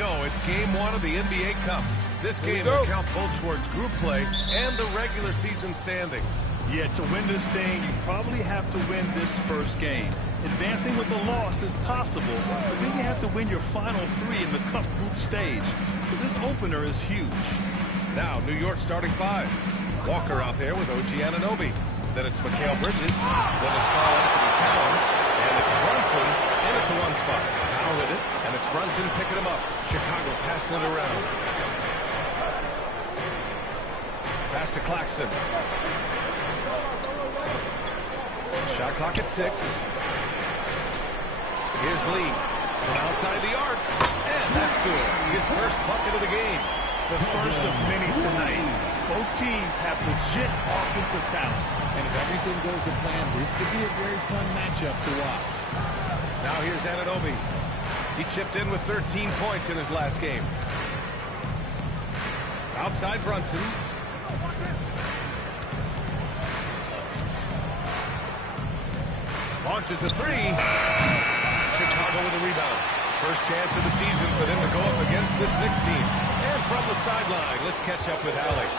go. It's game one of the NBA Cup. This game will count both towards group play and the regular season standings. Yeah, to win this thing, you probably have to win this first game. Advancing with a loss is possible, but then you have to win your final three in the Cup group stage. So this opener is huge. Now, New York starting five. Walker out there with OG Anunoby. Then it's Mikal Bridges. Then it's Karl-Anthony Towns. And it's Brunson in at the one spot. Now with it, and it's Brunson picking him up. Chicago passing it around. Pass to Claxton. Shot clock at 6. Here's Lee from outside the arc. And that's good. His first bucket of the game. The first of many tonight. Both teams have legit offensive talent. And if everything goes to plan, this could be a very fun matchup to watch. Now here's Anunoby. He chipped in with 13 points in his last game. Outside Brunson. Launches a three. Chicago with a rebound. First chance of the season for them to go up against this Knicks team. And from the sideline, let's catch up with Allie.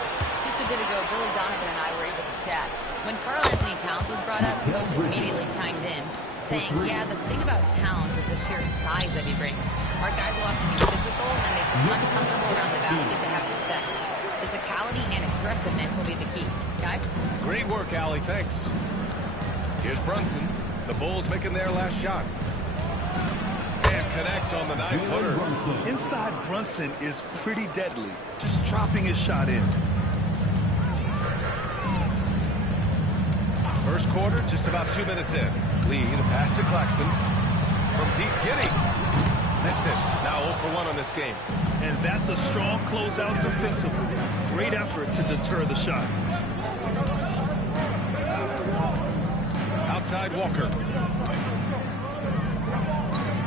Just a bit ago, Billy Donovan and I were able to chat. When Karl-Anthony Towns was brought up, Coach immediately chimed in, saying, yeah, the thing about Towns is the sheer size that he brings. Our guys will have to be physical and make them uncomfortable around the basket to have success. Physicality and aggressiveness will be the key. Guys? Great work, Allie. Thanks. Here's Brunson. The Bulls making their last shot. And connects on the 9-footer. Inside Brunson is pretty deadly. Just dropping his shot in. First quarter, just about 2 minutes in. Lee, the pass to Claxton. From deep, Giddey. Missed it. Now 0 for 1 on this game. And that's a strong closeout defensively. Great effort to deter the shot. Outside Walker.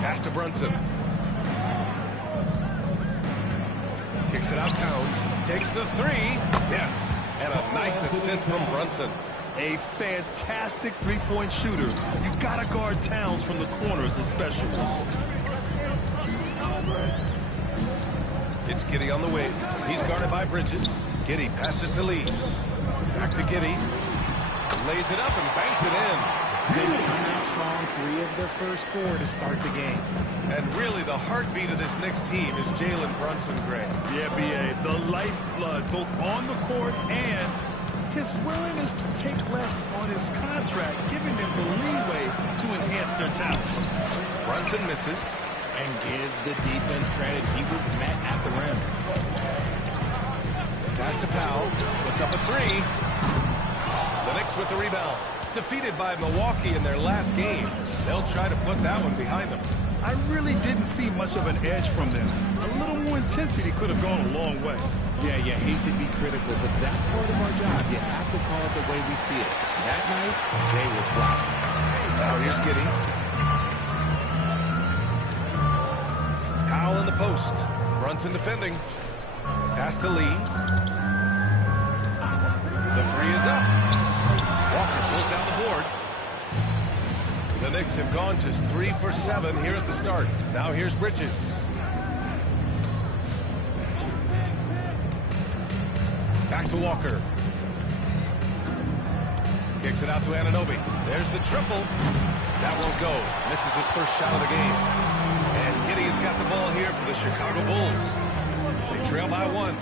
Pass to Brunson. Kicks it out Towns. Takes the three. Yes. And a nice assist from Brunson. A fantastic three-point shooter. You gotta guard Towns from the corners especially. It's Giddey on the wing. He's guarded by Bridges. Giddey passes to Lee. Back to Giddey. Lays it up and banks it in. They've come out strong 3 of their first 4 to start the game. And really the heartbeat of this Knicks team is Jalen Brunson, Greg. Yeah, B.A., the lifeblood both on the court and his willingness to take less on his contract, giving them the leeway to enhance their talent. Brunson misses. And give the defense credit. He was met at the rim. Pass to Powell. Puts up a 3. The Knicks with the rebound. Defeated by Milwaukee in their last game. They'll try to put that one behind them. I really didn't see much of an edge from them. A little more intensity could have gone a long way. Yeah, you hate to be critical, but that's part of our job. You have to call it the way we see it. That night, they were flat. Now here's Giddey. Powell in the post. Brunson defending. Pass to Lee. The 3 is up. Walker pulls down the board. The Knicks have gone just 3 for 7 here at the start. Now here's Bridges. Back to Walker. Kicks it out to Anunoby. There's the triple. That won't go. Misses his first shot of the game. And Giddey's got the ball here for the Chicago Bulls. They trail by 1.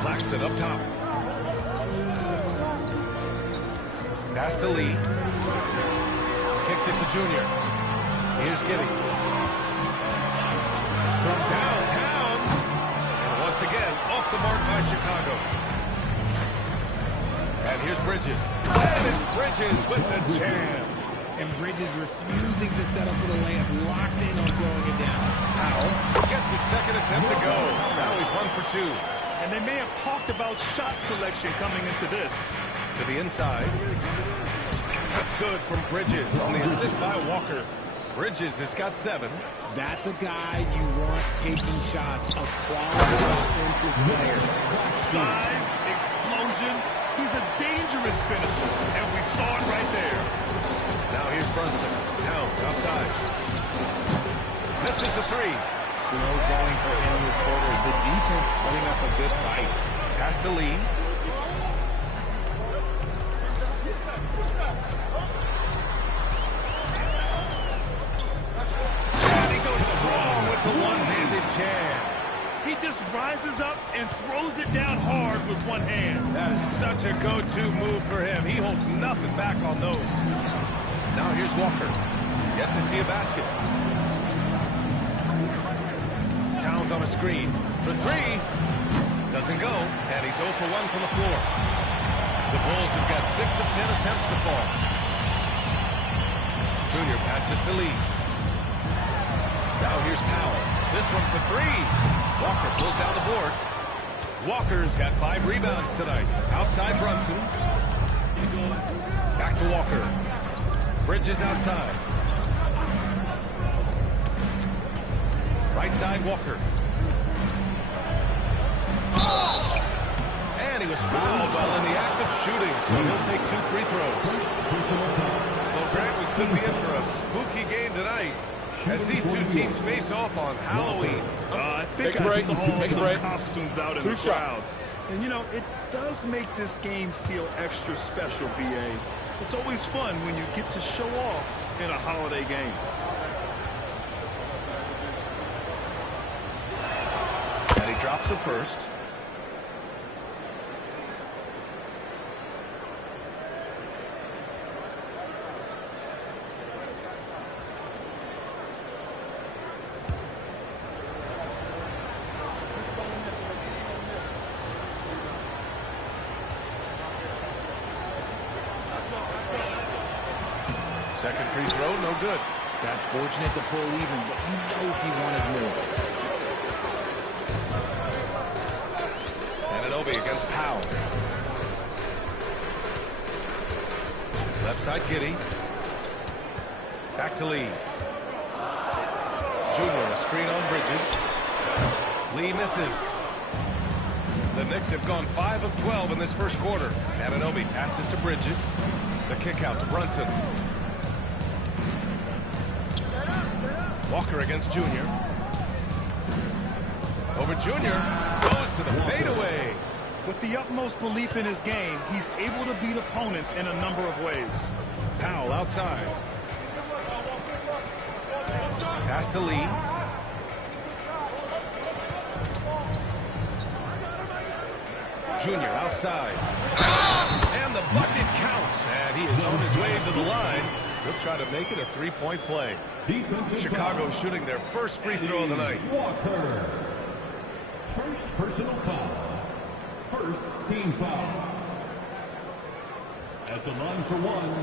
Claxton up top. Pass to Lee. Kicks it to Junior. Here's Giddey. From downtown. And once again, off the mark by Chicago. And here's Bridges. And it's Bridges with the jam. And Bridges refusing to settle for the layup, locked in on throwing it down. Powell gets his second attempt to go. Now he's 1 for 2. And they may have talked about shot selection coming into this. To the inside. That's good from Bridges on the assist by Walker. Bridges has got 7. That's a guy you want taking shots, a quality offensive player. Size, explosion. He's a dangerous finisher, and we saw it right there. Now here's Brunson. Towns outside. Misses the 3. slow going for him this quarter. The defense putting up a good fight. Pass to Lee. And he goes strong with the one-handed jab. He just rises up and throws it down hard with one hand. That is such a go-to move for him. He holds nothing back on those. Now here's Walker. Yet to see a basket. Towns on a screen for three. Doesn't go, and he's 0 for 1 from the floor. The Bulls have got 6 of 10 attempts to fall. Junior passes to Lee. Now here's Powell. This one for three. Walker pulls down the board. Walker's got 5 rebounds tonight. Outside Brunson. Back to Walker. Bridges outside. Right side Walker. And he was fouled while in the act of shooting, so he'll take 2 free throws. Well, Grant, we could be in for a spooky game tonight as these two teams face off on Halloween. I think I saw some costumes out in the crowd. And, you know, it does make this game feel extra special, B.A. It's always fun when you get to show off in a holiday game. And he drops the first. Second free throw, no good. That's fortunate to pull even, but you know he wanted more. Anunoby against Powell. Left side Giddey. Back to Lee. Junior, a screen on Bridges. Lee misses. The Knicks have gone 5 of 12 in this first quarter. Anunoby passes to Bridges. The kick out to Brunson. Walker against Junior. Over Junior. Goes to the fadeaway. With the utmost belief in his game, he's able to beat opponents in a number of ways. Powell outside. Pass to Lee. Junior outside. And the bucket counts. And he is on his way to the line. He'll try to make it a three-point play. Chicago shooting their first free throw of the night. Walker. First personal foul. First team foul. At the line for one.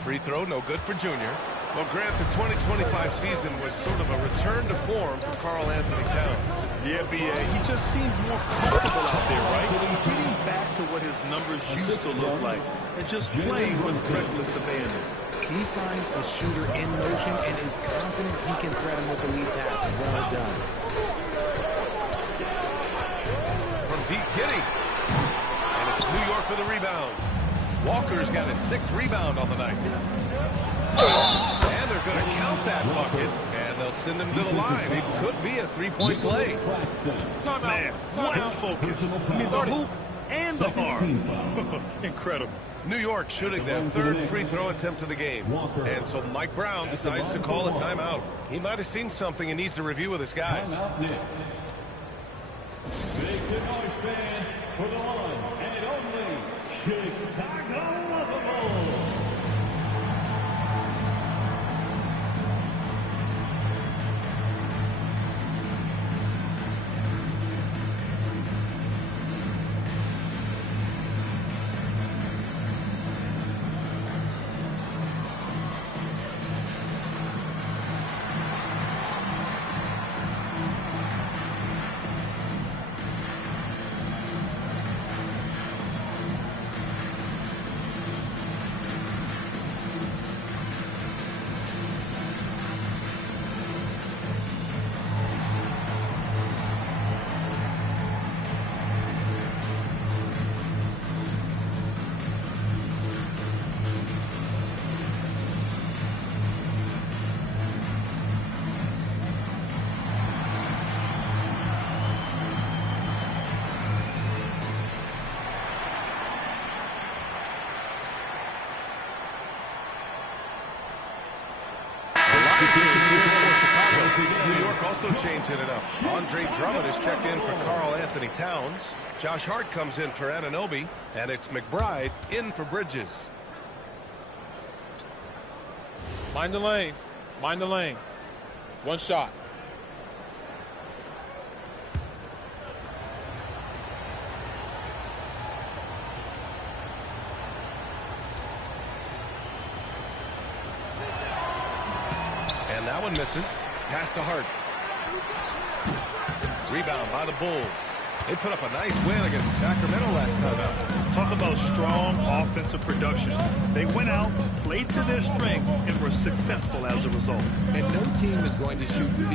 Free throw, no good for Junior. Well, Grant, the 2025 season was sort of a return to form for Karl Anthony Towns. Yeah, B.A. He just seemed more comfortable out there, right? Getting back to what his numbers used to look like and just playing with reckless abandon. He finds a shooter in motion and is confident he can thread him with the lead pass. Well done. From deep Giddey. And it's New York with a rebound. Walker's got his 6th rebound on the night. And they're going to count that bucket, and they'll send him to the line. It could be a three-point play. Man, what focus. I mean, the hoop and the arm. Incredible. New York shooting their 3rd free throw attempt of the game. And so Mike Brown decides to call a timeout. He might have seen something and needs to review with his guys. Make some noise, fans, for the one and only Chicago Bulls. also changing it up. Andre Drummond is checked in for Karl Anthony Towns. Josh Hart comes in for Anunoby, and it's McBride in for Bridges. Mind the lanes. Mind the lanes. One shot. And that one misses. Pass to Hart. Rebound by the Bulls. They put up a nice win against Sacramento last time out. Talk about strong offensive production. They went out, played to their strengths, and were successful as a result. And no team is going to shoot 50%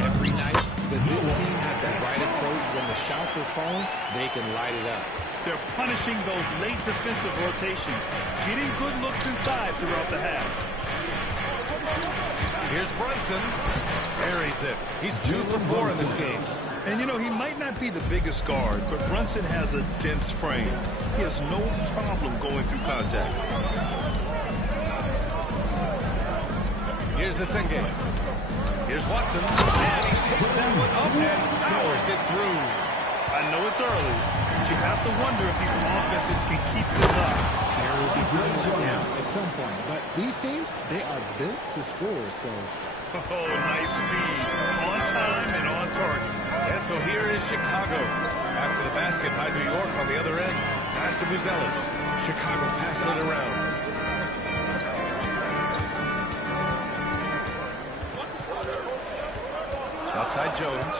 every night, but this team has the right approach. When the shots are falling, they can light it up. They're punishing those late defensive rotations, getting good looks inside throughout the half. Here's Brunson. Buries it. He's 2 for 4 in this game. And, you know, he might not be the biggest guard, but Brunson has a dense frame. He has no problem going through contact. Here's Senge. Here's Watson. And he takes that one up and powers it through. I know it's early, but you have to wonder if these offenses can keep this up. There will be some letdown at some point, but these teams, they are built to score, so... Oh, nice feed. On time and on target. And so here is Chicago. After the basket by New York on the other end. Pass to Buzelis. Chicago passing it around. Outside Jones.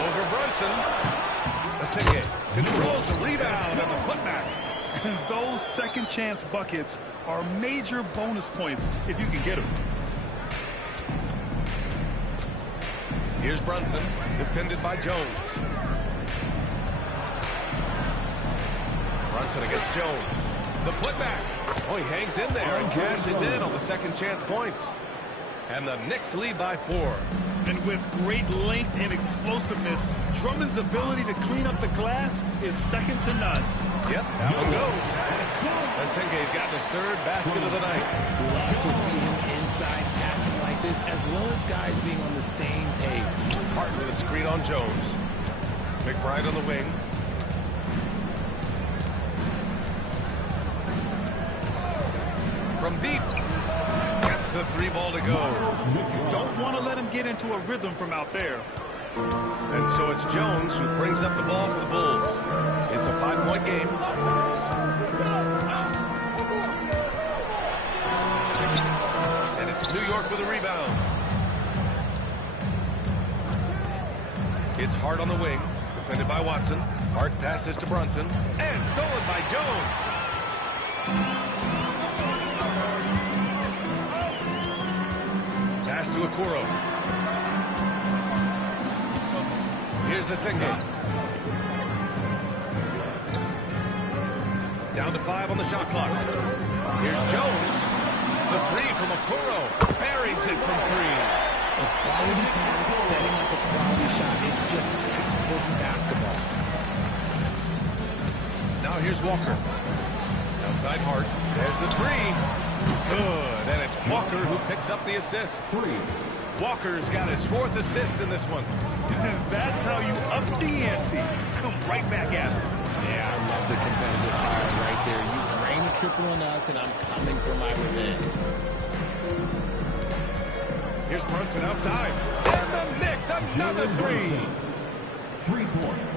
Over Brunson. Senge controls the rebound and the putback. Those second chance buckets are major bonus points if you can get them. Here's Brunson, defended by Jones. Brunson against Jones. The putback. Oh, he hangs in there and cashes in on the second chance points. And the Knicks lead by 4. And with great length and explosiveness, Drummond's ability to clean up the glass is second to none. Yep, that one goes. Senge's got his 3rd basket of the night. Love to see him inside passing like this, as well as guys being on the same page. Hart with a screen on Jones. McBride on the wing. From deep. Gets the 3 ball to go. You don't want to let him get into a rhythm from out there. And so it's Jones who brings up the ball for the Bulls. It's a 5-point game. And it's New York with a rebound. It's Hart on the wing, defended by Watson. Hart passes to Brunson, and stolen by Jones. Pass to Okoro. Here's Senge. Down to 5 on the shot clock. Here's Jones. The 3 from Okoro. Buries it from 3. A quality pass, setting up a quality shot. It just textbook basketball. Now here's Walker. Outside Hart. There's the 3. Good. And it's Walker who picks up the assist. 3. Walker's got his 4th assist in this one. That's how you up the ante. Come right back at him. Yeah, I love the competitive fire right there. You drain a triple on us, and I'm coming for my revenge. Here's Brunson outside. And the Knicks, another 3. 3 points.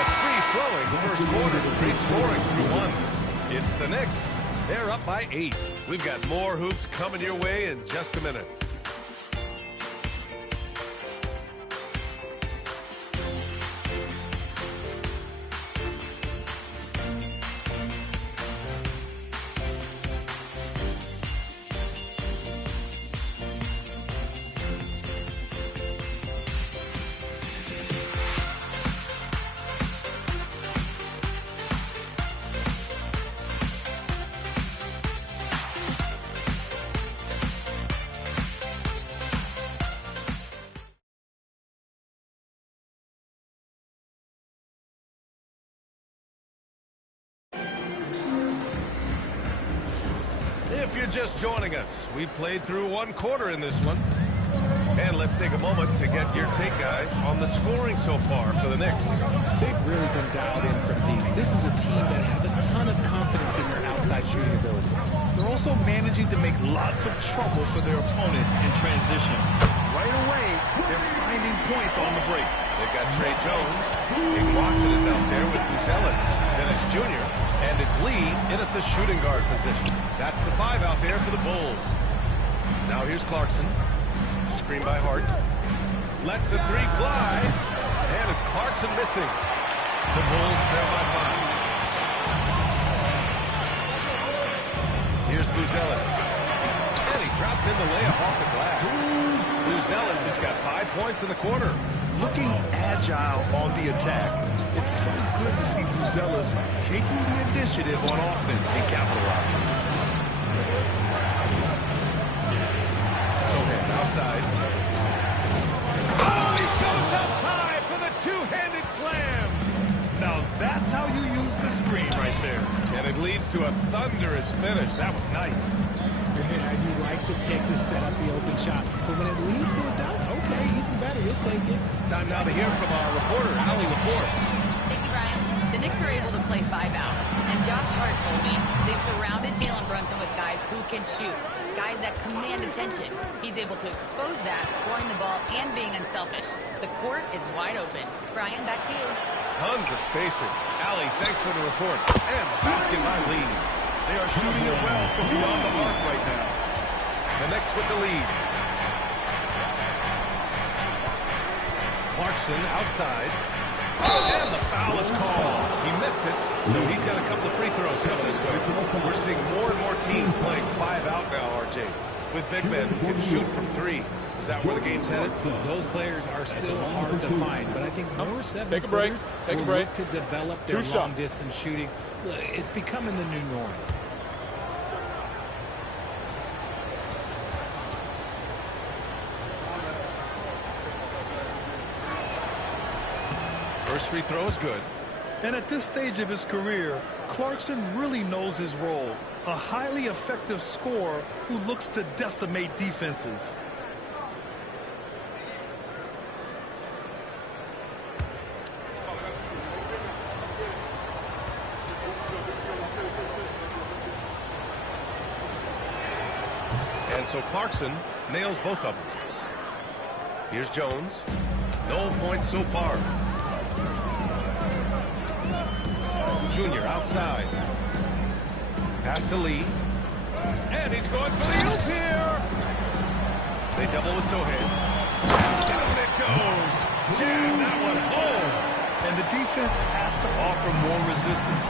A free-flowing first quarter. Great scoring through 1. It's the Knicks. They're up by 8. We've got more hoops coming your way in just a minute. If you're just joining us, we played through one quarter in this one. And let's take a moment to get your take, guys, on the scoring so far for the Knicks. They've really been dialed in from deep. This is a team that has a ton of confidence in their outside shooting ability. They're also managing to make lots of trouble for their opponent in transition. Right away, they're finding points on the break. They've got Trey Jones. King Watson is out there with Buzelis. Then it's Junior. And it's Lee in at the shooting guard position. That's the 5 out there for the Bulls. Now here's Clarkson. Screen by Hart. Lets the 3 fly. And it's Clarkson missing. The Bulls trail by 5. Here's Buzelis. And he drops in the layup off the glass. Buzelis has got 5 points in the quarter. Looking agile on the attack. It's so good to see Buzelis taking the initiative on offense and capitalizing. Sohan outside. Oh, he shows up high for the two-handed slam. Now that's how you use the screen right there. And it leads to a thunderous finish. That was nice. Yeah, you like the pick to set up the open shot, but when it leads to a dunk, okay, even better, you'll take it. Time now to hear from our reporter, Allie LaForce. Thank you, Brian. The Knicks are able to play 5 out. And Josh Hart told me they surrounded Jalen Brunson with guys who can shoot, guys that command attention. He's able to expose that, scoring the ball and being unselfish. The court is wide open. Brian, back to you. Tons of spacing. Allie, thanks for the report. And the basket by Lee. They are shooting it well from beyond the arc right now. The Knicks with the lead. Clarkson outside. And the foul is called. He missed it, so he's got a couple of free throws coming his way. We're seeing more and more teams playing 5 out now, RJ, with big men who can shoot from 3. Is that where the game's headed? Those players are still hard to find, but I think more 7 Take a break. Take a break. to develop their 2 shots. long-distance shooting. It's becoming the new norm. First free throw is good. And at this stage of his career, Clarkson really knows his role. A highly effective scorer who looks to decimate defenses. And so Clarkson nails both of them. Here's Jones. No points so far. Junior outside. Pass to Lee. And he's going for the oop here. They double with Sohan. Down it goes. Jam that one home. And the defense has to offer more resistance.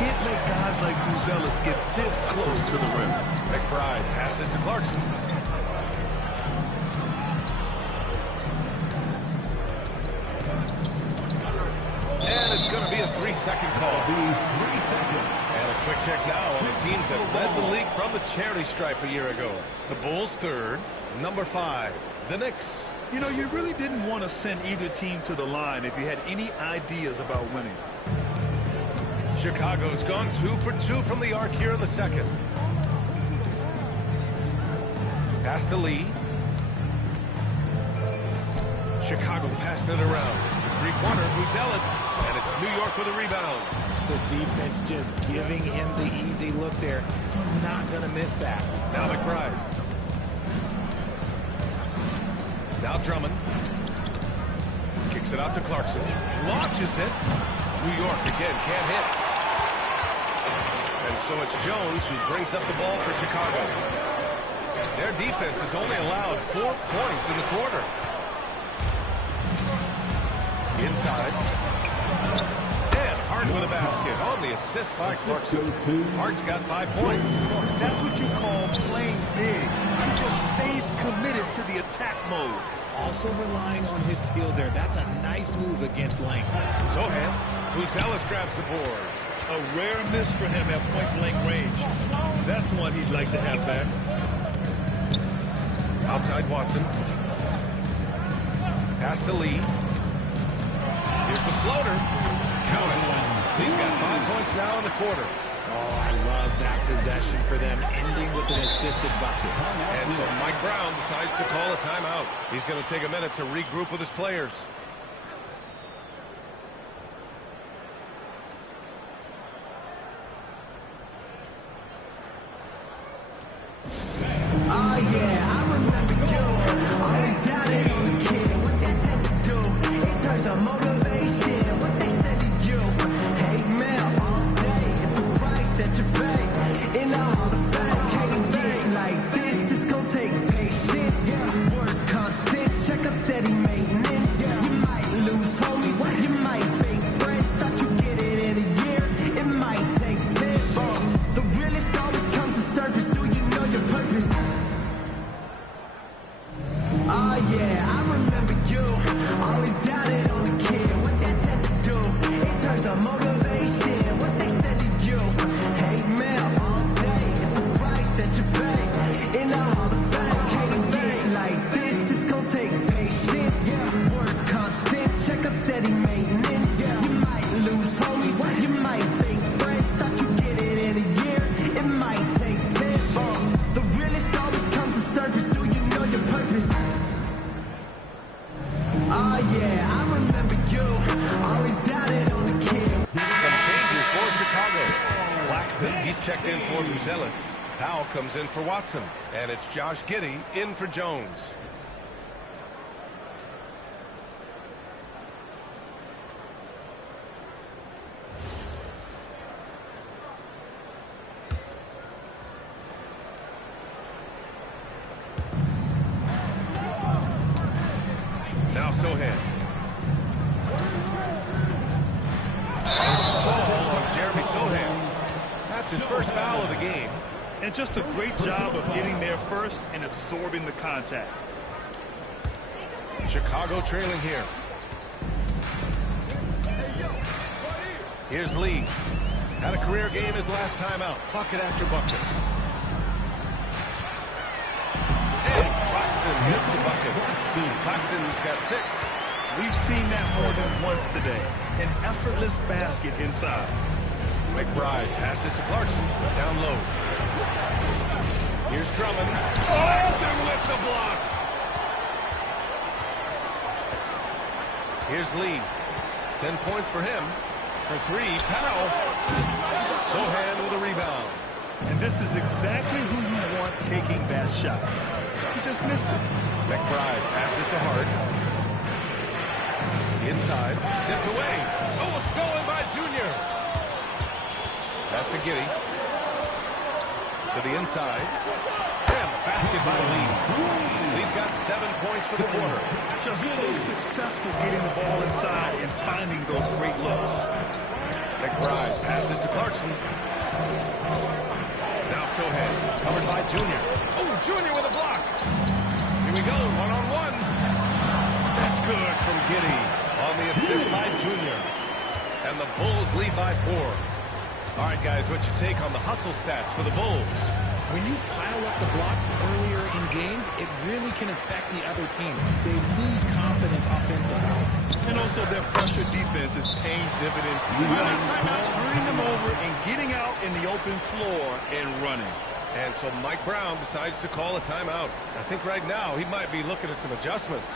Can't let guys like Buzelis get this close to the rim. McBride passes to Clarkson. And it's going to be a 3-second call. And a quick check now on the teams that led the league from the charity stripe a year ago. The Bulls 3rd, number 5, the Knicks. You know, you really didn't want to send either team to the line if you had any ideas about winning. Chicago's gone 2 for 2 from the arc here in the 2nd. Pass to Lee. Chicago passing it around. 3-pointer, Buzelis. And it's New York with a rebound. The defense just giving him the easy look there. He's not going to miss that. Now McBride. Now Drummond. Kicks it out to Clarkson. Launches it. New York again can't hit. And so it's Jones who brings up the ball for Chicago. Their defense has only allowed 4 points in the quarter. Inside. And Hart with a basket on the assist by Clarkson. Hart's got 5 points. That's what you call playing big. He just stays committed to the attack mode. Also relying on his skill there. That's a nice move against length. Sohan, Buzelis grabs the board. A rare miss for him at point-blank range. That's one he'd like to have back. Outside Watson. Pass to Lee. Here's the floater. Count it. He's got 5 points now in the quarter. Oh, I love that possession for them, ending with an assisted bucket. And so Mike Brown decides to call a timeout. He's going to take a minute to regroup with his players. Oh yeah, I remember you. Always doubted on the kid. What they tell you do, it turns out motivation. What they said to you, hate mail all day. It's the price that you pay. In the Hall of Fame, can't get like this. It's gonna take patience. Work constant, check up steady maintenance. You might lose homies, you might fake friends. Thought you get it in a year, it might take 10. The realest always comes to surface. Do you know your purpose? Oh yeah, I remember you. Always doubted on the kid. What they tell you do, it turns out motivation. What they said to you, hate mail all day. It's the price that you pay. In the Hall of Fame, can't get like this. It's gonna take patience. Work constant, check up steady maintenance. You might lose homies, you might fake friends. Thought you get it in a year, it might take 10. The realest always comes to surface. Do you know your purpose? Oh yeah, I remember you. Always doubted on the kid. Some changes for Chicago. Claxton, he's checked in for Buzelis. Powell comes in for Watson. And it's Josh Giddey in for Jones. Now Sohan. Ball on Jeremy Sohan. That's his first foul of the game. And just a great job of getting there first and absorbing the contact. Chicago trailing here. Here's Lee. Had a career game his last time out. Bucket after bucket. And Claxton gets the bucket. Claxton's got 6. We've seen that more than once today. An effortless basket inside. McBride passes to Clarkson. Down low. Here's Drummond. Claxton with the block. Here's Lee. 10 points for him. For 3, Powell. Sohan with a rebound. And this is exactly who you want taking that shot. He just missed it. McBride passes to Hart. Inside. Tipped away. Oh, stolen by Junior. Pass to Giddey. To the inside. And the basket by Lee. He's got 7 points for the quarter. Just so successful getting the ball inside and finding those great looks. McBride passes to Clarkson. Now Sohan. Covered by Junior. Oh, Junior with a block. Here we go. One-on-one. That's good from Giddey on the assist by Junior. And the Bulls lead by 4. All right, guys, what's your take on the hustle stats for the Bulls? When you pile up the blocks earlier in games, it really can affect the other team. They lose confidence offensively. And also their pressure defense is paying dividends tonight, turning them over and getting out in the open floor and running. And so Mike Brown decides to call a timeout. I think right now he might be looking at some adjustments.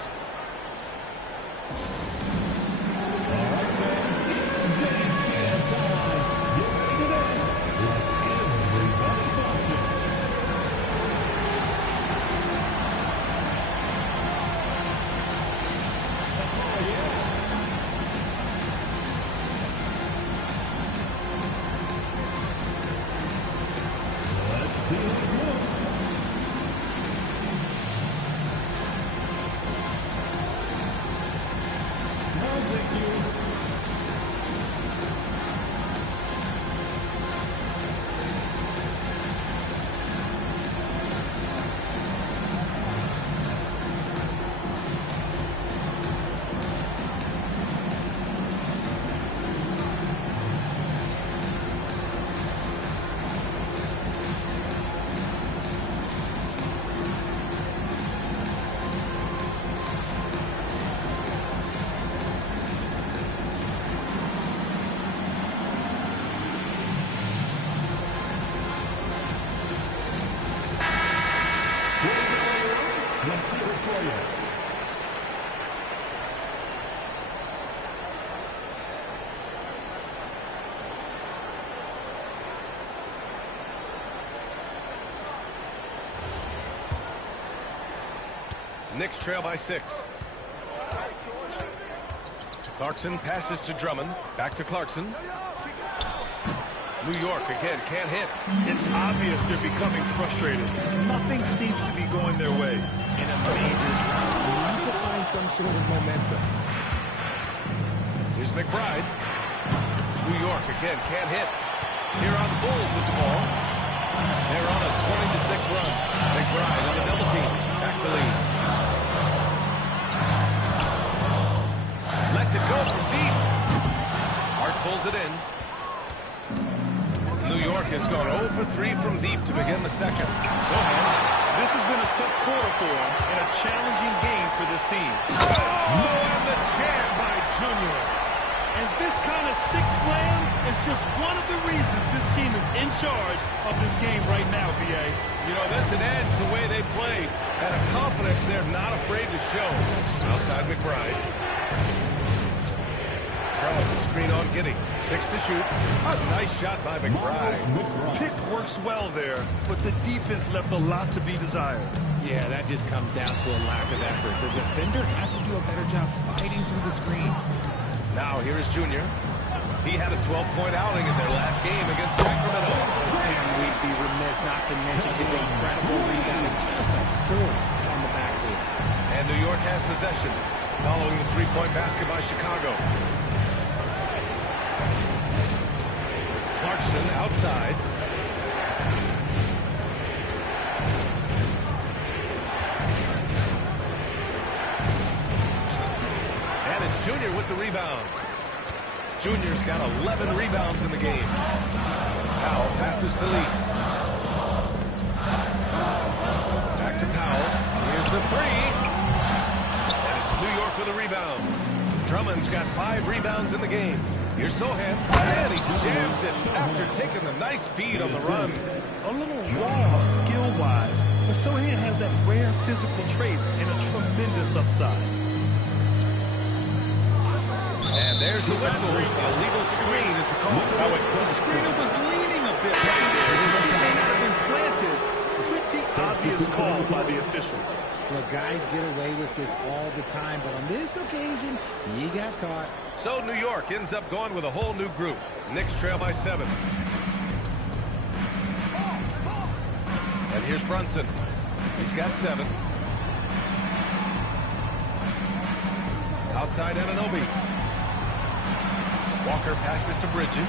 Knicks trail by 6. Clarkson passes to Drummond. Back to Clarkson. New York again can't hit. It's obvious they're becoming frustrated. Nothing seems to be going their way. In a major drought, we need to find some sort of momentum. Here's McBride. New York again can't hit. Here are the Bulls with the ball. They're on a 20-6 run. McBride on the double team. Back to Lee. Lets it go from deep. Hart pulls it in. New York has gone 0 for 3 from deep to begin the second. Sohan. This has been a tough quarter for them and a challenging game for this team. Oh, and the jam by Junior. And this kind of six slam is just one of the reasons this team is in charge of this game right now, B.A. You know, that's an edge the way they play, and a confidence they're not afraid to show. Outside McBride. Drummond, screen on Giddey. 6 to shoot. A nice shot by McBride. Pick works well there, but the defense left a lot to be desired. Yeah, that just comes down to a lack of effort. The defender has to do a better job fighting through the screen. Now here is Junior. He had a 12-point outing in their last game against Sacramento. And we'd be remiss not to mention his incredible rebound and just a force on the backboard. And New York has possession following the three-point basket by Chicago. Clarkson outside. And it's Junior with the rebound. Junior's got 11 rebounds in the game. Powell passes to Lee. Back to Powell. Here's the three. And it's New York with a rebound. Drummond's got 5 rebounds in the game. Here's Sohan, and he jams it after taking the nice feed on the run. A little raw skill-wise, but Sohan has that rare physical traits and a tremendous upside. And there's the whistle. A legal screen is the call. Now, the screener was leaning a bit right there. It may not have been planted. Pretty obvious call by the officials. Look, guys get away with this all the time, but on this occasion, he got caught. So New York ends up going with a whole new group. Knicks trail by 7. And here's Brunson. He's got 7. Outside Anunoby. Walker passes to Bridges.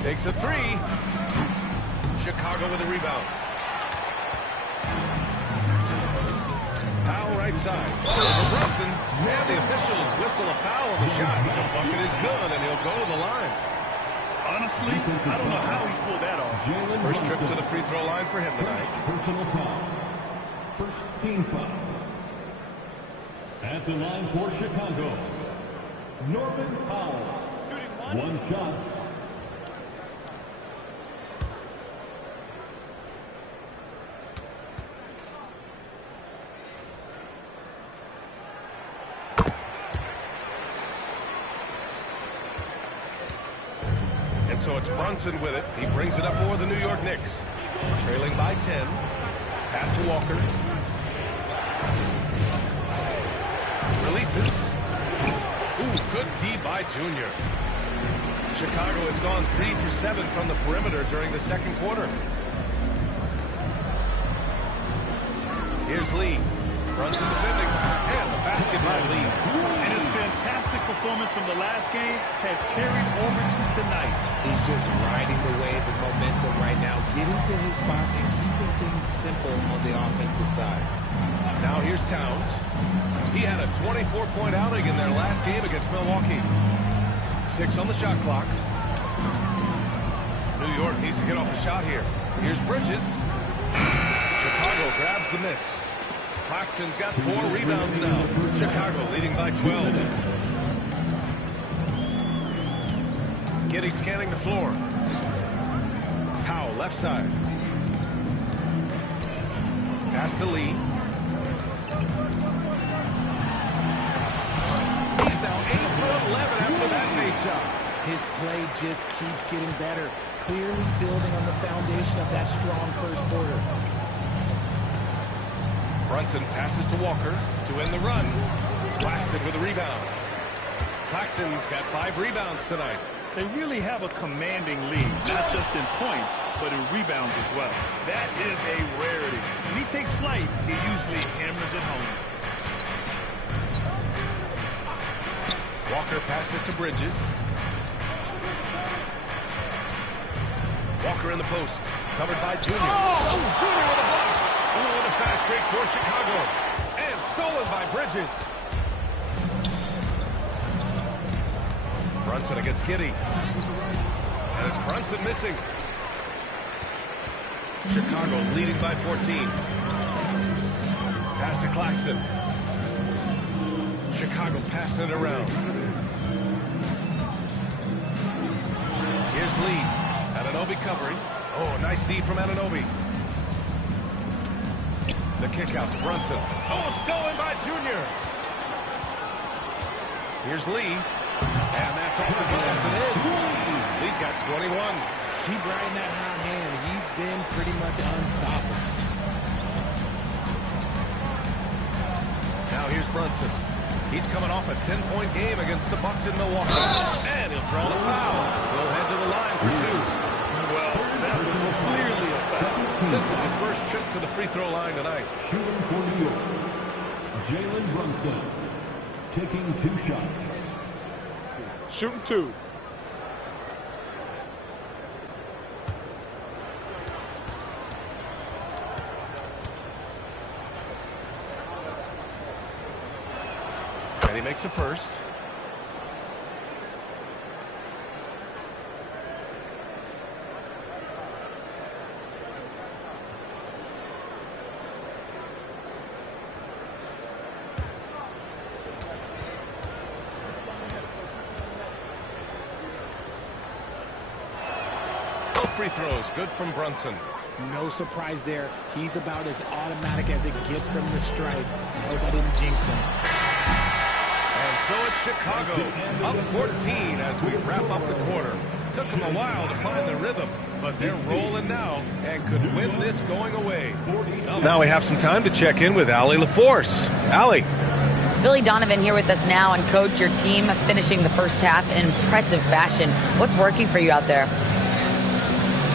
Takes a 3. Chicago with a rebound. Powell right side. Over Brunson. And the officials whistle a foul on the shot. The bucket is good, and he'll go to the line. Honestly, I don't know how he pulled that off. First trip to the free throw line for him tonight. Personal foul. First team foul. At the line for Chicago, Norman Powell. One shot. And so it's Brunson with it. He brings it up for the New York Knicks. Trailing by 10. Pass to Walker. Releases. Ooh, good D by Junior. Chicago has gone 3 for 7 from the perimeter during the second quarter. Here's Lee. Brunson defending. And the basket by Lee. And his fantastic performance from the last game has carried over to tonight. He's just riding the wave of momentum right now, getting to his spots and keeping things simple on the offensive side. Now here's Towns. He had a 24-point outing in their last game against Milwaukee. 6 on the shot clock. New York needs to get off a shot here. Here's Bridges. Chicago grabs the miss. Claxton's got 4 rebounds now. Chicago leading by 12. Giddey scanning the floor. Powell left side. Pass to Lee. 8 for 11 after that made shot. His play just keeps getting better, clearly building on the foundation of that strong first quarter. Brunson passes to Walker to end the run. Claxton with a rebound. Claxton's got 5 rebounds tonight. They really have a commanding lead, not just in points, but in rebounds as well. That is a rarity. When he takes flight, he usually hammers it home. Walker passes to Bridges. Walker in the post, covered by Junior. Oh, Junior with a block. Oh, and a fast break for Chicago. And stolen by Bridges. Brunson against Giddey. And it's Brunson missing. Chicago leading by 14. Pass to Claxton. Chicago passing it around. Here's Lee. Anunoby covering. Oh, nice D from Anunoby. The kick out to Brunson. Oh, stolen by Junior. Here's Lee. And that's off the glass and in. Lee's got 21. Keep riding that hot hand. He's been pretty much unstoppable. Now here's Brunson. He's coming off a 10-point game against the Bucks in Milwaukee. And he'll draw the foul. He'll head to the line for 2. Well, that was clearly a foul. This is his first trip to the free throw line tonight. Shooting for New York, Jalen Brunson, taking 2 shots. Shooting 2. And he makes a first. Both free throws, good from Brunson. No surprise there. He's about as automatic as it gets from the stripe. Hope I didn't jinx him. And so it's Chicago, up 14 as we wrap up the quarter. Took them a while to find the rhythm, but they're rolling now and could win this going away. Now we have some time to check in with Allie LaForce. Allie. Billy Donovan here with us now, and Coach, your team finishing the first half in impressive fashion. What's working for you out there?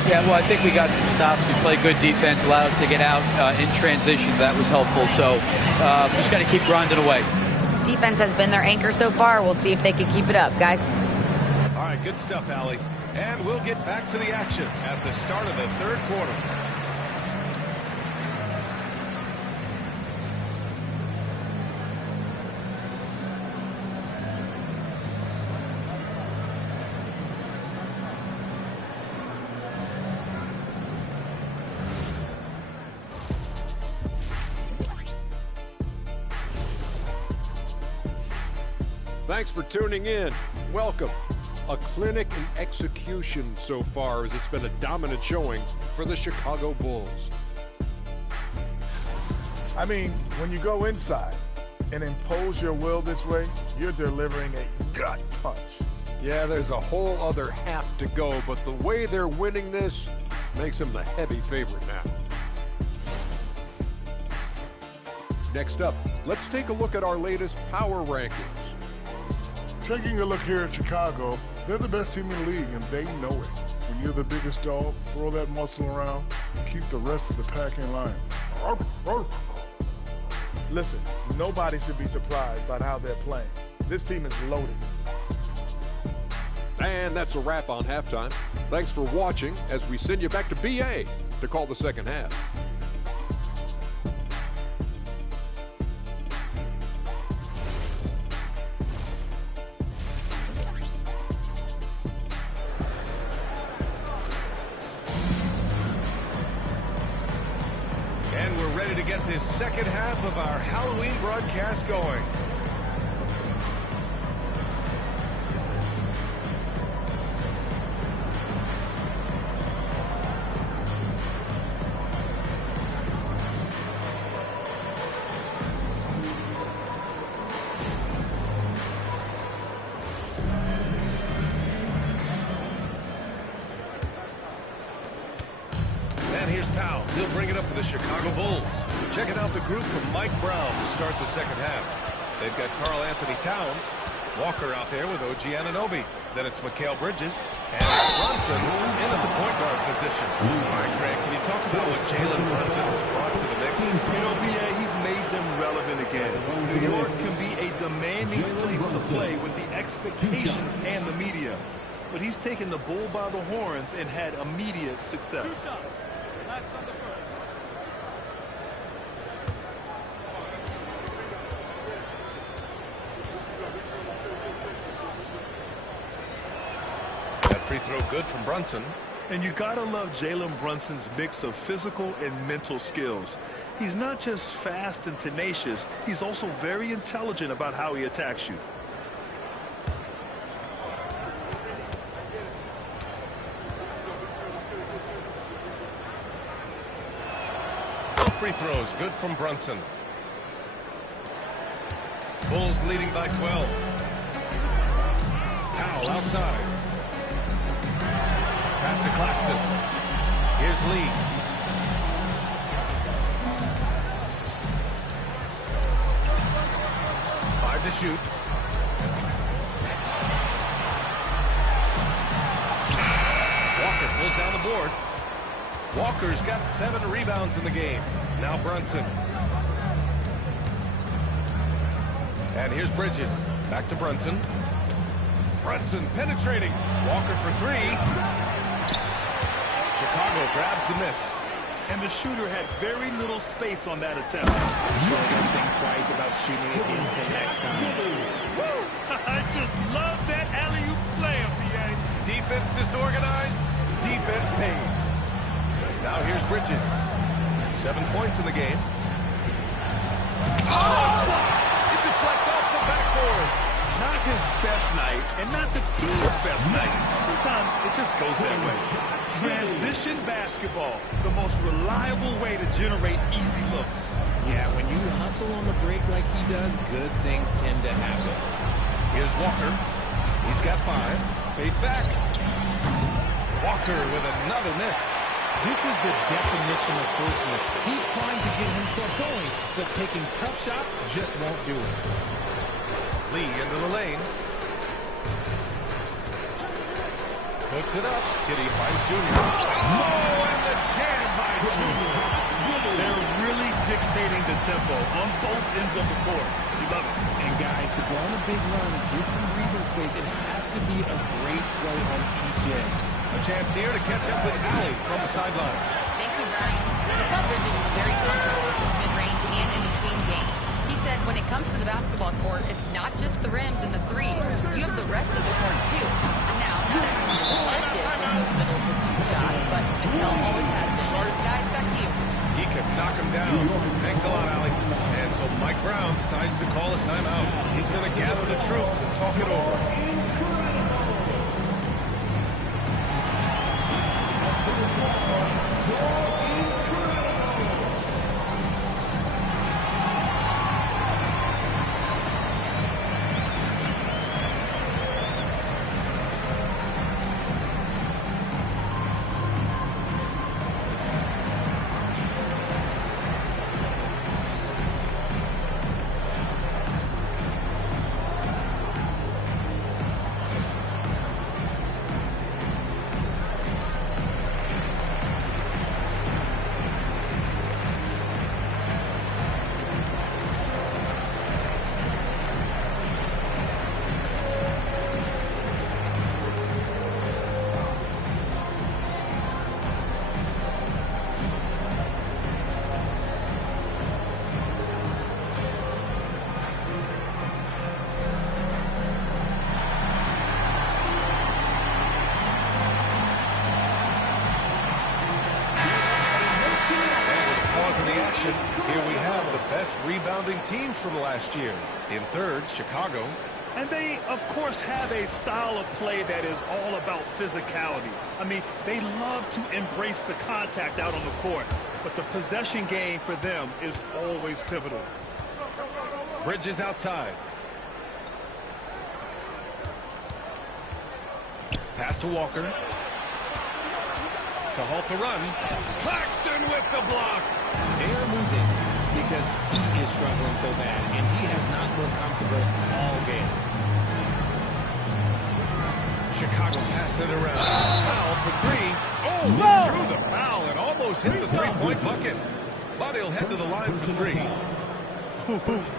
Yeah, well, I think we got some stops. We played good defense, allowed us to get out in transition. That was helpful. So just got to keep grinding away. Defense has been their anchor so far. We'll see if they can keep it up, guys. All right, good stuff, Allie. And we'll get back to the action at the start of the third quarter. Thanks for tuning in. Welcome. A clinic in execution so far, as it's been a dominant showing for the Chicago Bulls. I mean, when you go inside and impose your will this way, you're delivering a gut punch. Yeah, there's a whole other half to go, but the way they're winning this makes them the heavy favorite now. Next up, let's take a look at our latest power rankings. Taking a look here at Chicago, they're the best team in the league, and they know it. When you're the biggest dog, throw that muscle around and keep the rest of the pack in line. Listen, nobody should be surprised by how they're playing. This team is loaded. And that's a wrap on halftime. Thanks for watching as we send you back to BA to call the second half. Get this second half of our Halloween broadcast going. And here's Powell. He'll bring it up for the Chicago Bulls. Checking out the group from Mike Brown to start the second half. They've got Karl Anthony Towns, Walker out there with OG Anunoby. Then it's Mikal Bridges, and it's Brunson in at the point guard position. All right, Craig, can you talk about what Jalen Brunson has brought to the mix? You know, B.A., he's made them relevant again. New York can be a demanding place to play with the expectations and the media. But he's taken the bull by the horns and had immediate success. 2 shots. That's on the first. That free throw good from Brunson. And you gotta love Jalen Brunson's mix of physical and mental skills. He's not just fast and tenacious, he's also very intelligent about how he attacks you. Free throws good from Brunson. Bulls leading by 12. Powell outside. Pass to Claxton. Here's Lee. Five to shoot. Walker pulls down the board. Walker's got 7 rebounds in the game. Now Brunson. And here's Bridges. Back to Brunson. Brunson penetrating. Walker for 3. Chicago grabs the miss. And the shooter had very little space on that attempt. I'm sure they'll think twice about shooting against him next time. I just love that alley-oop slam, B.A. Defense disorganized. Defense pays. Now here's Bridges. 7 points in the game. Oh, it deflects off the backboard. Not his best night, and not the team's best night. Sometimes it just goes that way. Transition basketball, the most reliable way to generate easy looks. Yeah, when you hustle on the break like he does, good things tend to happen. Here's Walker. He's got 5. Fades back. Walker with another miss. This is the definition of forceman. He's trying to get himself going, but taking tough shots just won't do it. Lee into the lane. Puts it up. Kitty finds Junior. Oh, and the jam by Junior. They're really dictating the tempo on both ends of the court. You love it. And guys, to go on a big run, get some breathing space, it has to be a great play on each end. A chance here to catch up with Allie from the sideline. Thank you, Brian. Mikal Bridges is very comfortable with his mid-range and in-between game. He said when it comes to the basketball court, it's not just the rims and the threes. You have the rest of the court, too. Now, not everyone is effective with those middle-distance shots, but Mikal always has been. Guys, back to you. He can knock him down. Thanks a lot, Allie. And so Mike Brown decides to call a timeout. He's going to gather the troops and talk it over. Here we have the best rebounding team from last year. In third, Chicago. And they, of course, have a style of play that is all about physicality. I mean, they love to embrace the contact out on the court, but the possession game for them is always pivotal. Bridges outside. Pass to Walker. to halt the run. Claxton with the block. They're losing because he is struggling so bad, and he has not looked comfortable all game. Chicago passing it around. Foul for three. Oh, he drew the foul and almost hit the three-point bucket. But he'll head to the line for three.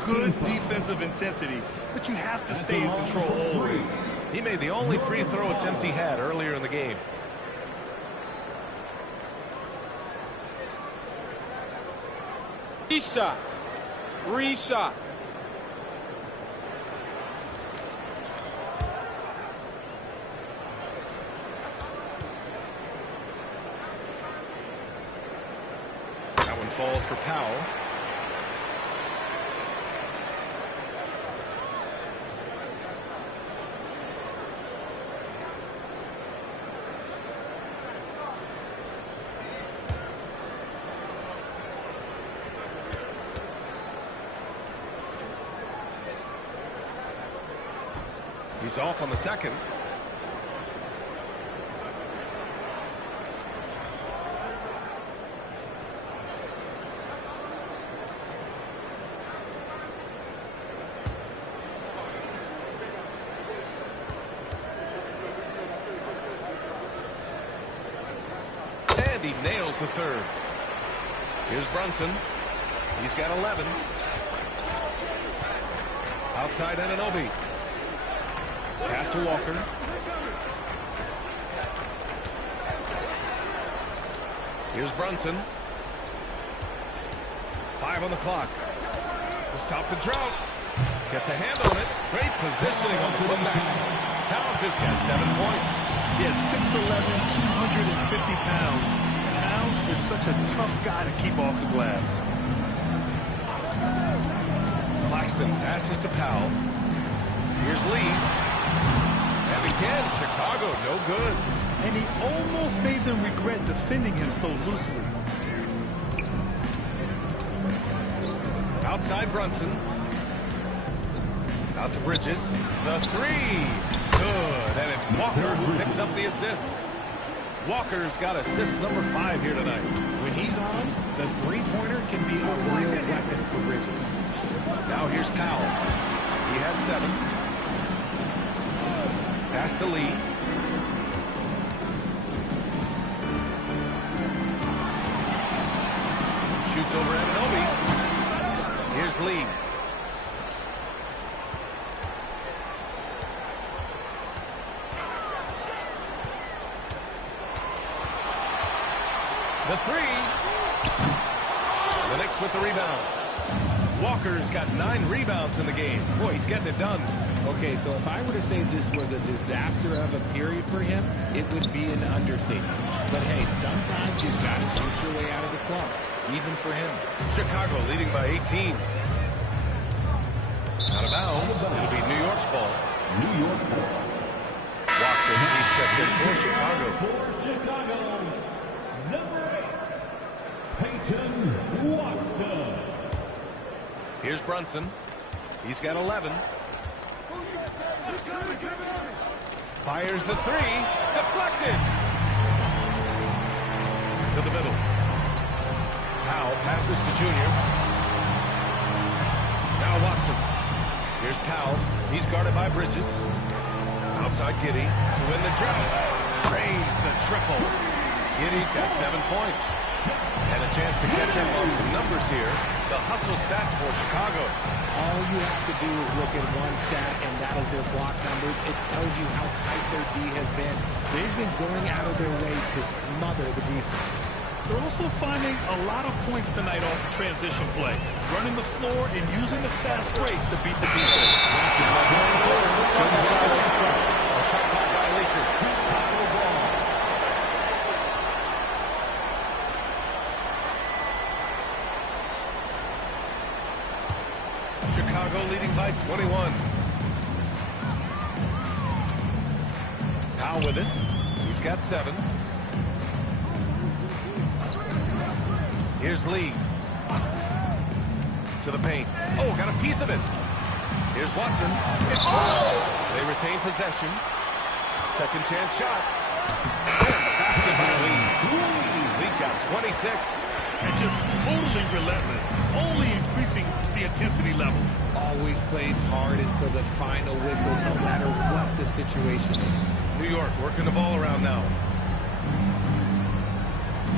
Good defensive intensity, but you have to stay in control always. He made the only free throw attempt he had earlier in the game. Three shots. 3 shots. That one falls for Powell. He's off on the second. And he nails the third. Here's Brunson. He's got 11. Outside Anunoby. Pass to Walker. Here's Brunson. 5 on the clock. To stop the drought. Gets a hand on it. Great positioning on the putback. Towns has got 7 points. He had 6'11", 250 pounds. Towns is such a tough guy to keep off the glass. Claxton passes to Powell. Here's Lee. And again, Chicago, no good. And he almost made them regret defending him so loosely. Outside Brunson. Out to Bridges. The three. Good. And it's Walker who picks up the assist. Walker's got assist number 5 here tonight. When he's on, the three-pointer can be a real weapon for Bridges. Now here's Powell. He has 7. Pass to Lee. Shoots over Anunoby. Here's Lee. The three. The Knicks with the rebound. Walker's got 9 rebounds in the game. Boy, he's getting it done. Okay, so if I were to say this was a disaster of a period for him, it would be an understatement. But hey, sometimes you've got to shoot your way out of the slump, even for him. Chicago leading by 18. Out of bounds. It'll be New York's ball. New York ball. Watson, he's checked in for Chicago. For Chicago, number 8, Peyton Watson. Here's Brunson. He's got 11. Fires the three. Deflected. To the middle. Powell passes to Junior. Now Watson. Here's Powell. He's guarded by Bridges. Outside Giddey to win the drought. Drains the triple. Giddey's got 7 points. And a chance to catch up on some numbers here. The hustle stat for Chicago. All you have to do is look at one stat, and that is their block numbers. It tells you how tight their D has been. They've been going out of their way to smother the defense. They're also finding a lot of points tonight off transition play, running the floor and using the fast break to beat the defense. A shot clock violation. Chicago ball. Chicago leading by 21. Powell with it. He's got 7. Here's Lee. To the paint. Oh, got a piece of it. Here's Watson. They retain possession. Second chance shot. And the basket by Lee. 6. And just totally relentless, only increasing the intensity level. Always plays hard until the final whistle, no matter what the situation is. New York working the ball around now.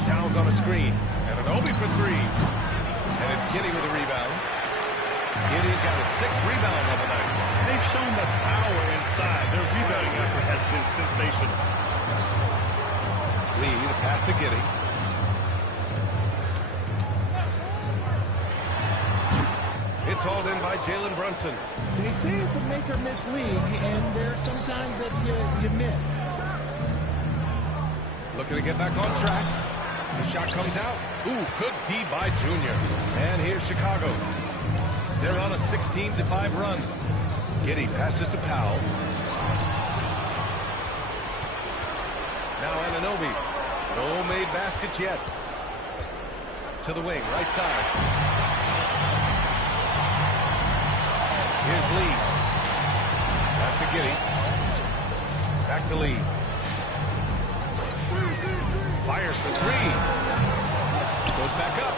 Towns on a screen. And an Obi for 3. And it's Giddey with a rebound. Giddey's got his 6th rebound on the night. They've shown the power inside. Their rebounding effort has been sensational. Lee, the pass to Giddey. It's hauled in by Jalen Brunson. They say it's a make-or-miss league, and there are some times that you miss. Looking to get back on track. The shot comes out. Ooh, good D by Junior. And here's Chicago. They're on a 16-5 run. Giddey passes to Powell. Now Anunoby. No made baskets yet. To the wing, right side. Here's Lee. Pass to Giddey. Back to Lee. Fires for 3. Goes back up.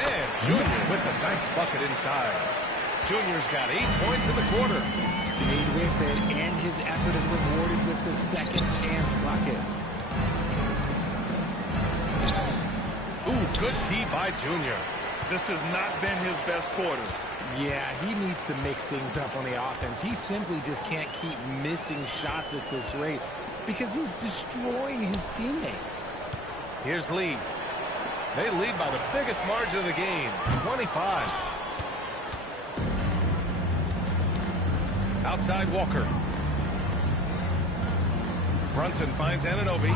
And Junior with a nice bucket inside. Junior's got 8 points in the quarter. Stayed with it, and his effort is rewarded with the second chance bucket. Ooh, good D by Junior. This has not been his best quarter. Yeah, he needs to mix things up on the offense. He simply just can't keep missing shots at this rate because he's destroying his teammates. Here's Lee. They lead by the biggest margin of the game, 25. Outside Walker. Brunson finds Anunoby.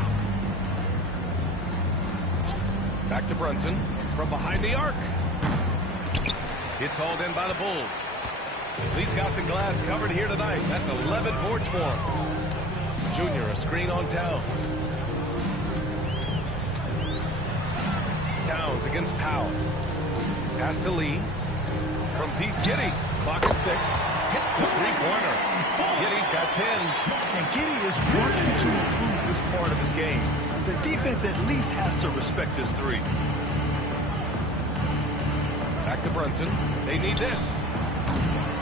Back to Brunson from behind the arc. It's hauled in by the Bulls. Lee's got the glass covered here tonight. That's 11 boards for him. Junior, a screen on Towns. Towns against Powell. Pass to Lee. From Pete Giddey. Clock at 6. Hits the three-pointer. Giddey's got 10. And Giddey is working to improve this part of his game. The defense at least has to respect his 3. Back to Brunson. They need this.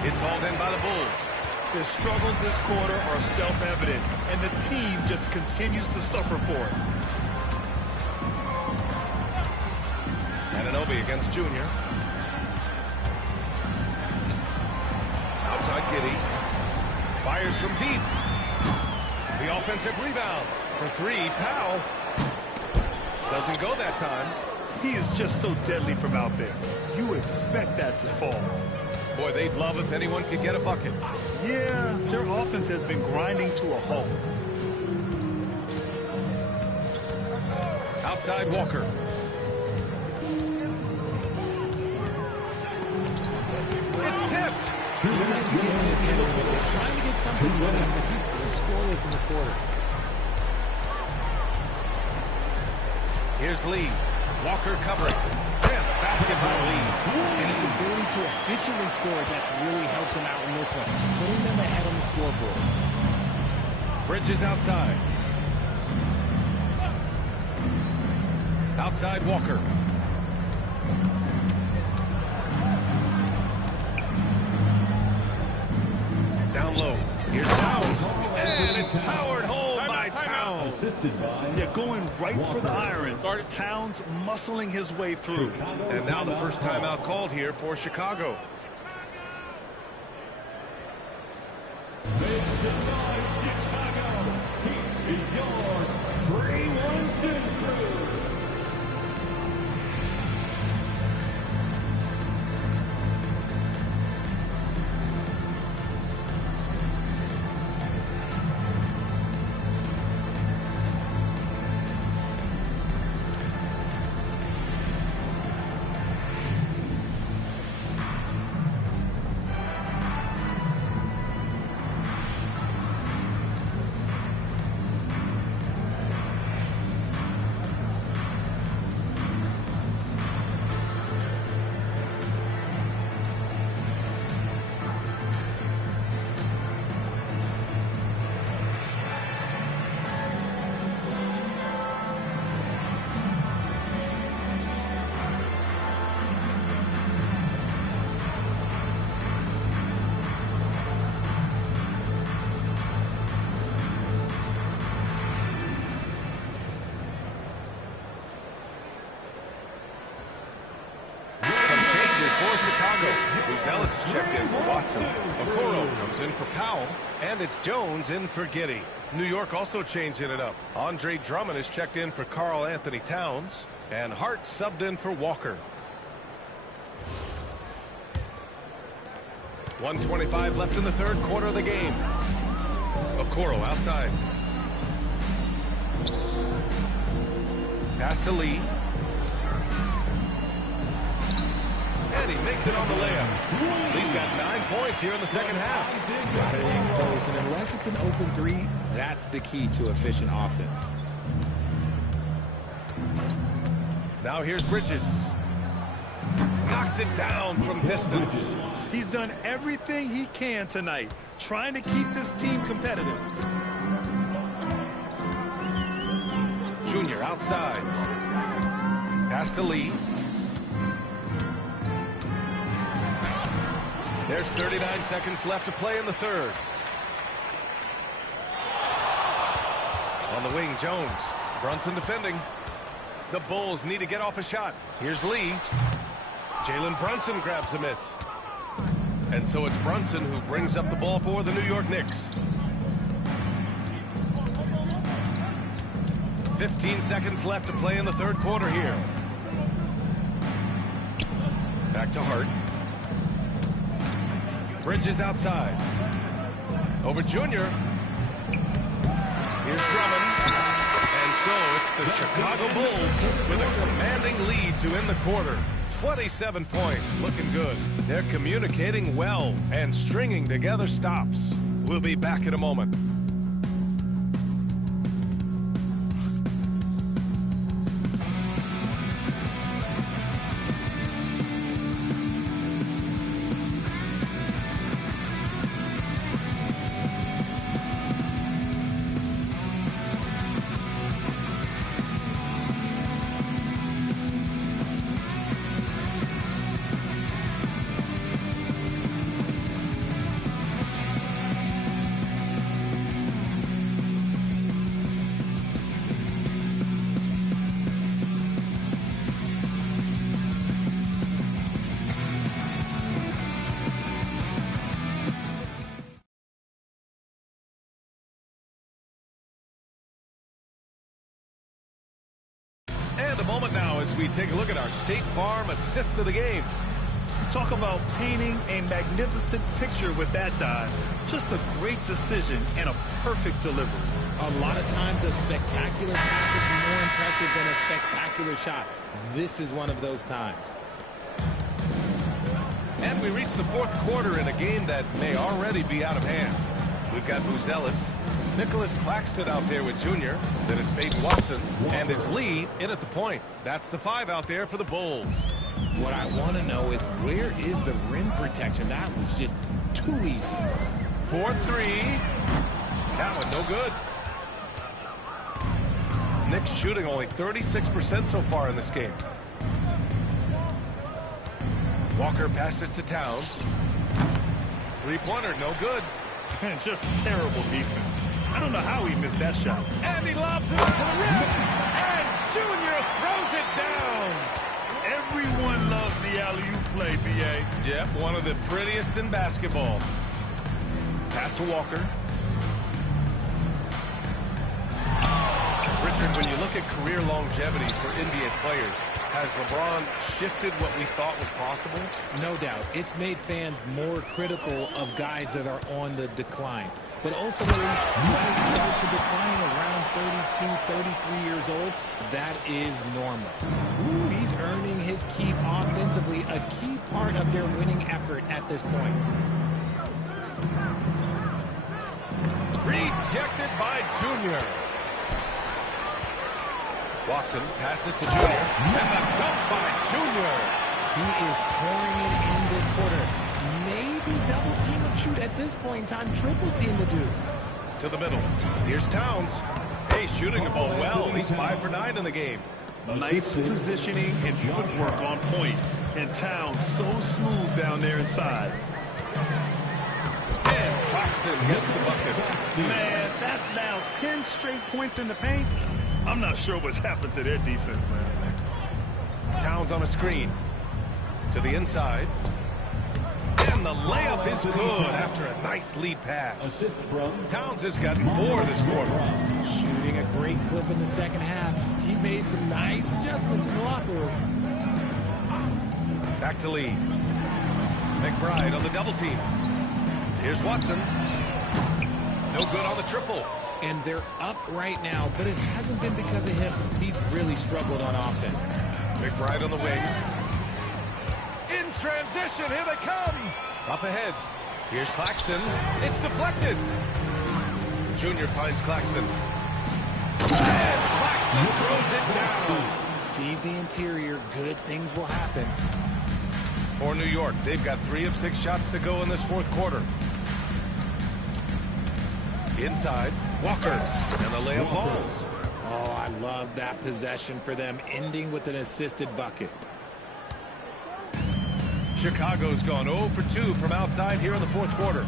It's hauled in by the Bulls. Their struggles this quarter are self-evident, and the team just continues to suffer for it. Anunoby against Junior. Outside Giddey. Fires from deep. The offensive rebound. For 3, Powell. Doesn't go that time. He is just so deadly from out there. You expect that to fall. Boy, they'd love if anyone could get a bucket. Yeah, their offense has been grinding to a halt. Outside Walker. It's tipped. They're trying to get something going, but he's still scoreless in the quarter. Here's Lee. Walker covering. And the basket by Lee. And his ability to efficiently score, that's really helped him out in this one, putting them ahead on the scoreboard. Bridges outside. Outside Walker. Down low. Here's Towns. And it's powered home by Towns. They're going right for the iron. Towns muscling his way through. And now the first timeout called here for Chicago. Chicago. Buzelis is checked in for Watson. Okoro comes in for Powell. And it's Jones in for Giddey. New York also changing it up. Andre Drummond is checked in for Karl Anthony Towns. And Hart subbed in for Walker. 1:25 left in the third quarter of the game. Okoro outside. Pass to Lee. And he makes it on the layup. Lee's got 9 points here in the second half. Got it in close, and unless it's an open three, that's the key to efficient offense. Now here's Bridges. Knocks it down from distance. He's done everything he can tonight, trying to keep this team competitive. Junior outside. Pass to Lee. There's 39 seconds left to play in the third. On the wing, Jones. Brunson defending. The Bulls need to get off a shot. Here's Lee. Jalen Brunson grabs a miss. And so it's Brunson who brings up the ball for the New York Knicks. 15 seconds left to play in the third quarter here. Back to Hart. Bridges outside. Over Junior. Here's Drummond. And so it's the Chicago Bulls with a commanding lead to end the quarter. 27 points, looking good. They're communicating well and stringing together stops. We'll be back in a moment. And a moment now as we take a look at our State Farm assist of the game. Talk about painting a magnificent picture with that dive. Just a great decision and a perfect delivery. A lot of times a spectacular pass is more impressive than a spectacular shot. This is one of those times. And we reach the fourth quarter in a game that may already be out of hand. We've got Buzelis, Nicholas Claxton out there with Junior. Then it's Peyton Watson, and it's Lee in at the point. That's the 5 out there for the Bulls. What I want to know is where is the rim protection? That was just too easy. 4-3. That one no good. Knicks shooting only 36% so far in this game. Walker passes to Towns. Three-pointer, no good. Just terrible defense. I don't know how he missed that shot. And he lobs it up to the rim. And Junior throws it down. Everyone loves the alley-oop play, B.A. Yep, one of the prettiest in basketball. Pass to Walker. Richard, when you look at career longevity for NBA players, has LeBron shifted what we thought was possible? No doubt. It's made fans more critical of guys that are on the decline. But ultimately, guys start to decline around 32, 33 years old. That is normal. He's earning his keep offensively, a key part of their winning effort at this point. Rejected by Junior. Watson passes to Junior. And the dunk by Junior. He is pouring it in this quarter. Maybe double team and shoot at this point in time. Triple team to do. To the middle. Here's Towns. Hey, shooting the ball well. He's 5 for 9 in the game. Nice positioning and footwork on point. And Towns so smooth down there inside. And Claxton gets the bucket. Man, that's now 10 straight points in the paint. I'm not sure what's happened to their defense, man. Towns on a screen. To the inside. And the layup is good after a nice lead pass. Assist from Towns has gotten 4 this quarter. Shooting a great clip in the second half. He made some nice adjustments in the locker room. Back to Lee. McBride on the double team. Here's Watson. No good on the triple. And they're up right now, but it hasn't been because of him. He's really struggled on offense. McBride on the wing. In transition, here they come. Up ahead. Here's Claxton. It's deflected. Junior finds Claxton. And Claxton throws it down. Feed the interior. Good things will happen. For New York, they've got 3 of 6 shots to go in this fourth quarter. Inside, Walker, and the layup falls. Oh, I love that possession for them, ending with an assisted bucket. Chicago's gone 0 for 2 from outside here in the fourth quarter.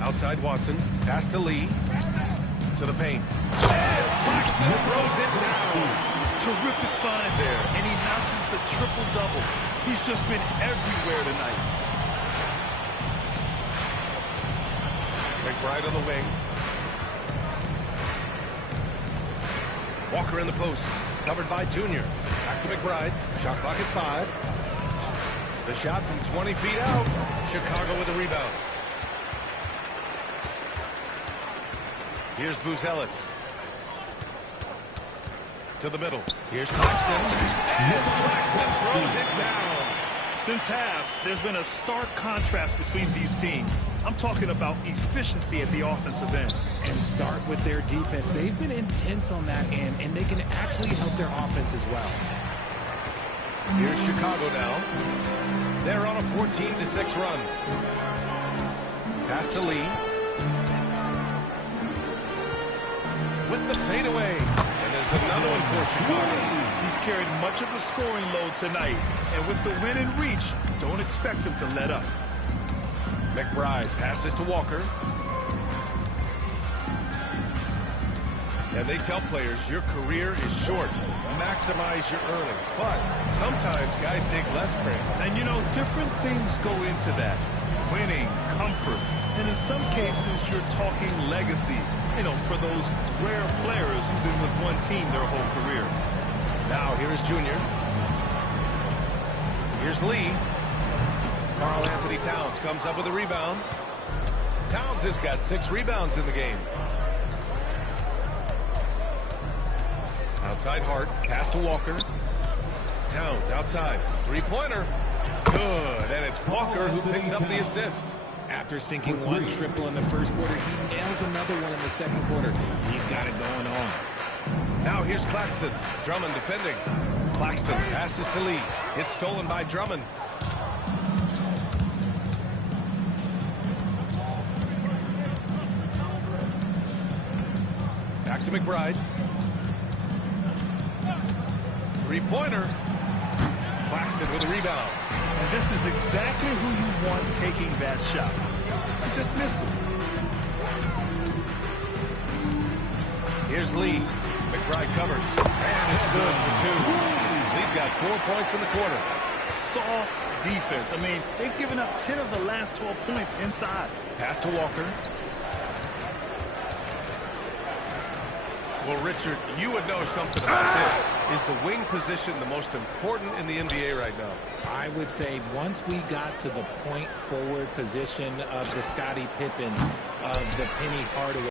Outside Watson, pass to Lee, to the paint. And Claxton throws it down. Terrific find there, and he notches the triple-double. He's just been everywhere tonight. McBride on the wing. Walker in the post, covered by Junior. Back to McBride, shot clock at 5. The shot from 20 feet out. Chicago with the rebound. Here's Buzelis. To the middle. Here's Claxton. And Claxton throws it down. Since half, there's been a stark contrast between these teams. I'm talking about efficiency at the offensive end. And start with their defense. They've been intense on that end, and they can actually help their offense as well. Here's Chicago now. They're on a 14-6 run. Pass to Lee. With the fadeaway. And there's another one for Chicago. He's carried much of the scoring load tonight. And with the win in reach, don't expect him to let up. McBride passes to Walker. And they tell players your career is short. Maximize your earnings. But sometimes guys take less credit. And you know, different things go into that. Winning, comfort, and in some cases, you're talking legacy. You know, for those rare players who've been with one team their whole career. Now, here's Junior. Here's Lee. Karl Anthony Towns comes up with a rebound. Towns has got 6 rebounds in the game. Outside Hart, pass to Walker. Towns outside, 3-pointer. Good, and it's Walker who picks up the assist. After sinking 1 triple in the first quarter, he nails another one in the second quarter. He's got it going on. Now here's Claxton. Drummond defending. Claxton passes to Lee. It's stolen by Drummond. Back to McBride. 3-pointer. Claxton with a rebound. And this is exactly who you want taking that shot. He just missed it. Here's Lee. McBride covers. And it's good for 2. Lee's got 4 points in the quarter. Soft defense. I mean, they've given up 10 of the last 12 points inside. Pass to Walker. Well, Richard, you would know something about this. Is the wing position the most important in the NBA right now? I would say once we got to the point forward position of the Scottie Pippins, of the Penny Hardaway,